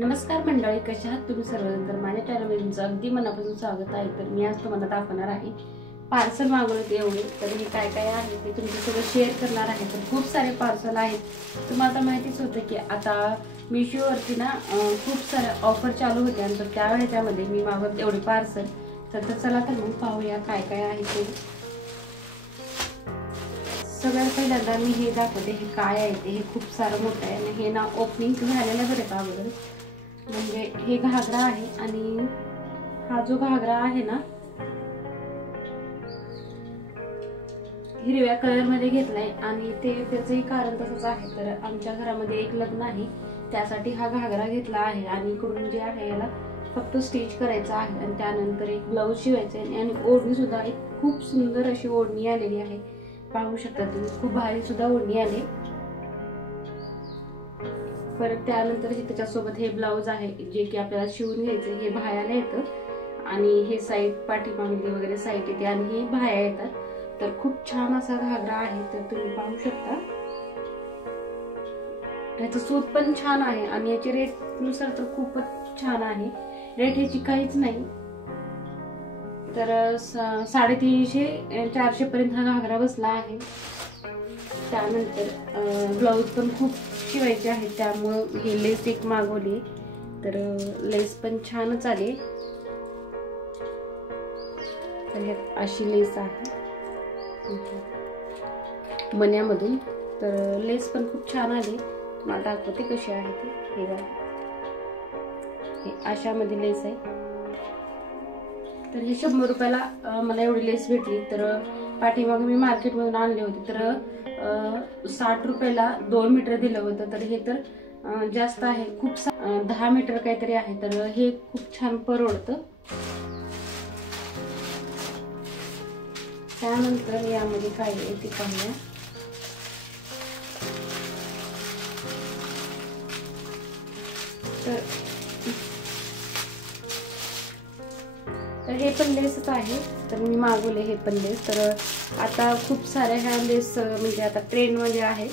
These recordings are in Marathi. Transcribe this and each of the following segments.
नमस्कार मंडळी, कशा आहात तुम्ही सर्वजण? तर माझ्या चॅनलमध्ये तुमचं अगदी मनापासून स्वागत आहे। तर मी आज तुम्हाला दाखवणार आहे पार्सल मागवले एवढे, तर हे काय काय आहे ते तुमच्यासोबत शेअर करणार आहे। तर खूप सारे पार्सल आहेत। तुम्हाला तर माहितीच होतं की आता मीशोवरती ना खूप साऱ्या ऑफर चालू होत्या, तर त्या ह्याच्यामध्ये मी मागवत एवढे पार्सल। तर चला तर मग पाहूया काय काय आहे ते। सगळ्यात पहिल्यांदा मी हे दाखवते, हे काय आहे ते। हे खूप सारं मोठं आहे आणि हे ना ओपनिंग झालेलं बरं का अगोदर। म्हणजे हे घागरा आहे आणि हा जो घागरा आहे ना हिरव्या कलर मध्ये घेतलाय आणि त्याचंही कारण तसंच आहे। तर आमच्या घरामध्ये एक लग्न आहे, त्यासाठी हा घागरा घेतला आहे आणि इकडून जे आहे याला फक्त स्टिच करायचं आहे आणि त्यानंतर एक ब्लाऊज शिवायचा आहे आणि ओढणी सुद्धा एक खूप सुंदर अशी ओढणी आलेली आहे। पाहू शकता तुम्ही, खूप भारी सुद्धा ओढणी आली। परत त्यानंतर त्याच्यासोबत हे ब्लाऊज आहे जे की आपल्याला शिवून घ्यायचं। हे बाह्याला येतं आणि हे साईड पाठीमागली वगैरे साईड येते आणि हे बाह्या येतात। तर खूप छान असा घागरा आहे, तर तुम्ही पाहू शकता। याचं सूत पण छान आहे आणि याचे रेट नुसार तर खूपच छान आहे। रेट याची काहीच नाही, तर 350-400 पर्यंत हा घागरा बसला आहे। त्यानंतर ब्लाऊज पण खूप शिवायचे आहे, त्यामुळे हे लेस एक मागवली, तर लेस पण छानच आली। तर हे अशी लेस आहे मण्यामधून, तर लेस पण खूप छान आली। तुम्हाला दाखवते कशी आहे ती। हे बघा, हे अशामध्ये लेस आहे। तर हे 100 रुपयाला मला एवढी लेस भेटली। तर पाठीमागे मी मार्केटमधून आणली होती, तर 60 रुपयाला 2 मीटर दिलं होतं। तर हे तर जास्त आहे, खूप 10 मीटर काहीतरी आहे, तर हे खूप छान परवडतं। त्यानंतर यामध्ये काय आहे ते पाहूया। तर हे पण लेसच आहे, तर मी मागवले हे पण लेस। तर आता खूप साऱ्या ह्या लेस म्हणजे आता ट्रेंड मध्ये आहे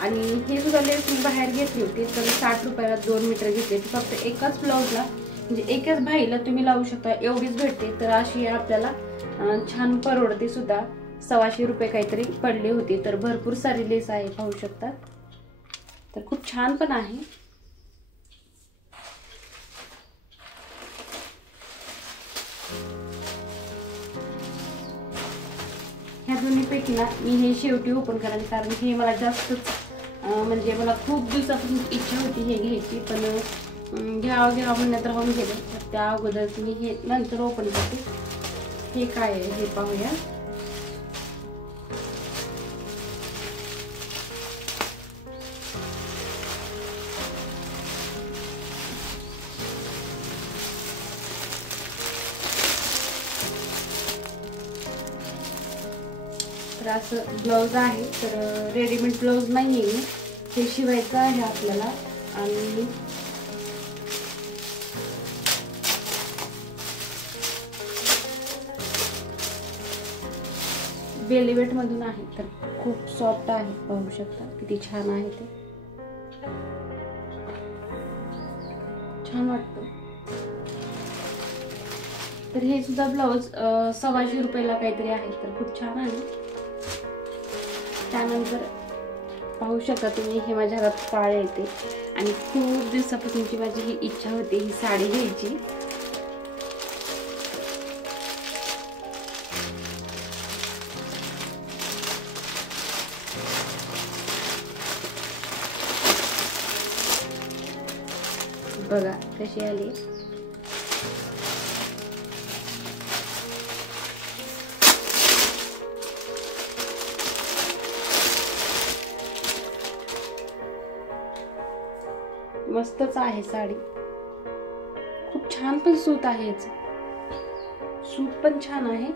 आणि हे सुद्धा लेस मी बाहेर घेतली होती, तर 60 रुपयाला 2 मीटर घेतली। फक्त एकाच ब्लाऊजला म्हणजे एकाच भाईला तुम्ही लावू शकता एवढीच भेटते। तर अशी आपल्याला छान परवडते सुद्धा। 125 रुपये काहीतरी पडले होते। तर भरपूर सारी लेस आहे, पाहू शकता। तर खूप छान पण आहे। ह्या दोन्हीपैकी ना मी हे शेवटी ओपन करायचे, कारण हे मला जास्तच म्हणजे मला खूप दिवसापासून इच्छा होती हे घ्यायची, पण घ्यावं म्हणण्यात राहून गेले। तर त्या अगोदर मी हे नंतर ओपन करते। हे काय आहे हे पाहूया। तर असं ब्लाऊज आहे, तर रेडीमेड ब्लाऊज नाही आहे, हे शिवायचं आहे आपल्याला। आणि वेलवेट मधून आहे, तर खूप सॉफ्ट आहे, पाहू शकता किती छान आहे ते। छान वाटतं। तर हे सुद्धा ब्लाऊज 125 रुपयाला काहीतरी आहे, तर खूप छान आहे। त्यानंतर पाहू शकता तुम्ही, हे माझ्या हातात काळे येते आणि खूप दिवसापासूनची माझी ही इच्छा होती ही साडी घ्यायची। बघा कशी आली। मस्तच आहे साडी, खूप छान पण सूत आहे, सूत पण छान आहे।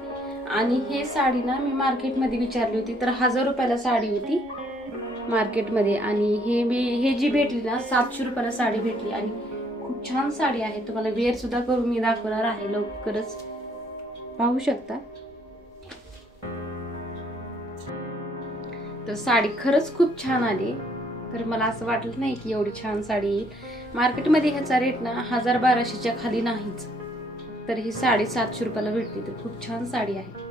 आणि हे साडी ना मी मार्केटमध्ये विचारली होती, तर 1000 रुपयाला साडी होती मार्केटमध्ये, आणि हे जी भेटली ना 700 रुपयाला साडी भेटली आणि खूप छान साडी आहे। तुम्हाला वेअर सुद्धा करून मी दाखवणार आहे लवकरच, पाहू शकता। तर साडी खरंच खूप छान आली। तर मला असं वाटलं नाही की एवढी छान साडी येईल. मार्केटमध्ये ह्याचा रेट ना 1000-1200च्या खाली नाहीच, तर ही 750 रुपयाला भेटते. तर खूप छान साडी आहे.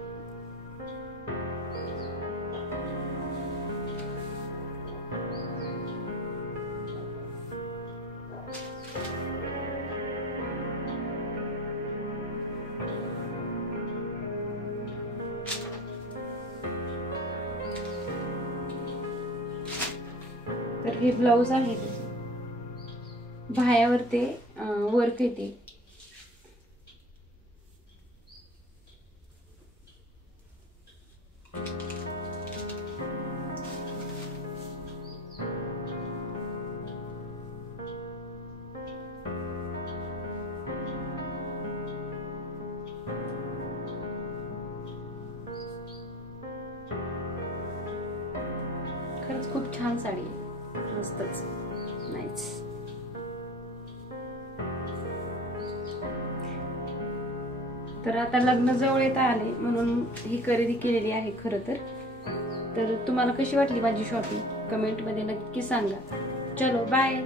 तर हे ब्लाउज आहे, बाह्यावर ते वर्क येते. खरंच खूप छान साडी आहे, मस्तच, नाईस. तर आता लग्न जवळ येत आले म्हणून ही खरेदी केलेली आहे खरं तर. तर तुम्हाला कशी वाटली माझी शॉपिंग कमेंट मध्ये नक्की सांगा. चलो बाय.